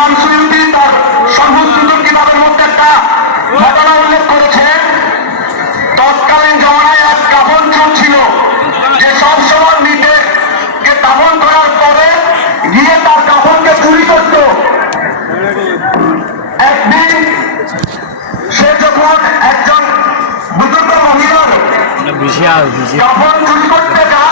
ইমাম সুয়ুতি তার সর্বোচ্চ কিতাবের মধ্যে একটা ঘটনা উল্লেখ করেছে। তৎকালীন জমানায় এক কাফন চোর ছিল, যে সবসময় মৃতকে দাফন করার পরে গিয়ে তার কাফনকে চুরি করত। একদিন সে যখন একজন বুজুর্গ মহিলার কাফন চুরি করতে যায়,